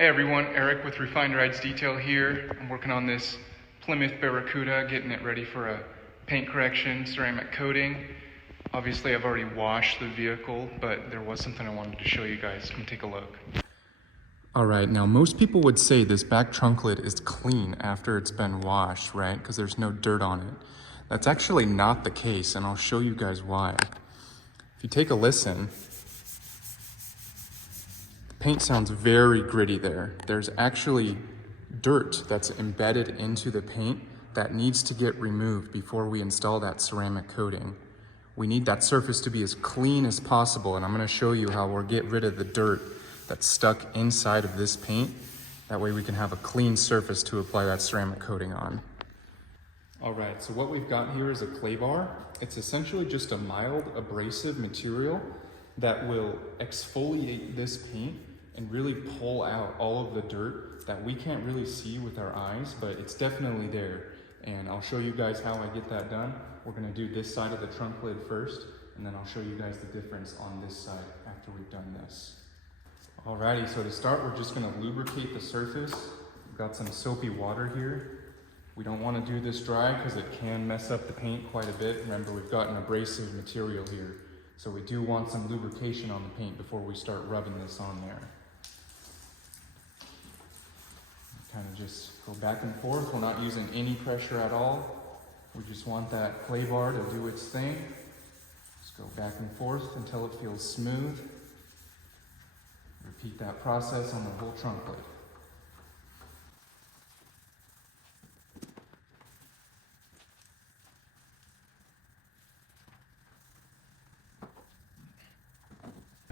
Hey everyone, Eric with Refined Rides Detail here. I'm working on this Plymouth Barracuda, getting it ready for a paint correction, ceramic coating. Obviously I've already washed the vehicle, but there was something I wanted to show you guys. Come take a look. Alright, now most people would say this back trunk lid is clean after it's been washed, right? Because there's no dirt on it. That's actually not the case, and I'll show you guys why. If you take a listen, paint sounds very gritty there. There's actually dirt that's embedded into the paint that needs to get removed before we install that ceramic coating. We need that surface to be as clean as possible, and I'm going to show you how we'll get rid of the dirt that's stuck inside of this paint. That way we can have a clean surface to apply that ceramic coating on. Alright, so what we've got here is a clay bar. It's essentially just a mild abrasive material that will exfoliate this paint and really pull out all of the dirt that we can't really see with our eyes, but it's definitely there. And I'll show you guys how I get that done. We're gonna do this side of the trunk lid first, and then I'll show you guys the difference on this side after we've done this. Alrighty, so to start, we're just gonna lubricate the surface. We've got some soapy water here. We don't wanna do this dry because it can mess up the paint quite a bit. Remember, we've got an abrasive material here. So we do want some lubrication on the paint before we start rubbing this on there. Kind of just go back and forth. We're not using any pressure at all. We just want that clay bar to do its thing. Just go back and forth until it feels smooth. Repeat that process on the whole trunk lid.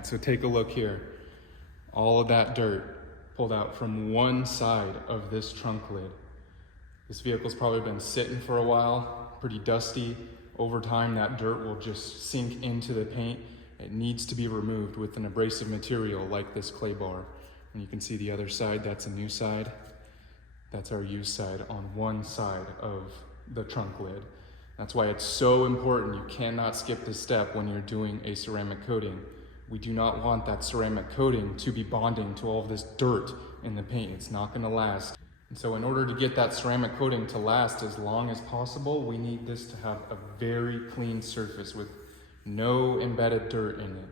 So take a look here. All of that dirt pulled out from one side of this trunk lid. This vehicle's probably been sitting for a while, pretty dusty. Over time, that dirt will just sink into the paint. It needs to be removed with an abrasive material like this clay bar. And you can see the other side, that's a new side. That's our used side on one side of the trunk lid. That's why it's so important. You cannot skip this step when you're doing a ceramic coating. We do not want that ceramic coating to be bonding to all of this dirt in the paint. It's not going to last. And so in order to get that ceramic coating to last as long as possible, we need this to have a very clean surface with no embedded dirt in it.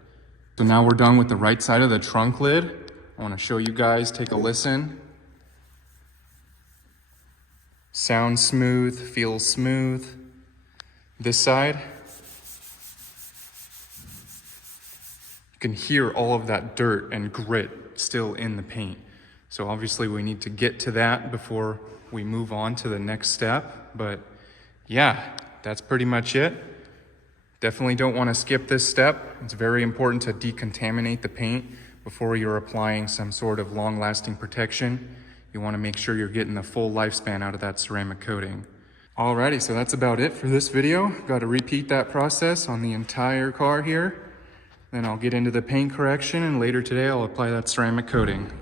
So now we're done with the right side of the trunk lid. I want to show you guys, take a listen. Sounds smooth, feels smooth. This side, you can hear all of that dirt and grit still in the paint. So obviously we need to get to that before we move on to the next step. But yeah, that's pretty much it. Definitely don't want to skip this step. It's very important to decontaminate the paint before you're applying some sort of long-lasting protection. You want to make sure you're getting the full lifespan out of that ceramic coating. Alrighty, so that's about it for this video. Got to repeat that process on the entire car here. Then I'll get into the paint correction, and later today I'll apply that ceramic coating.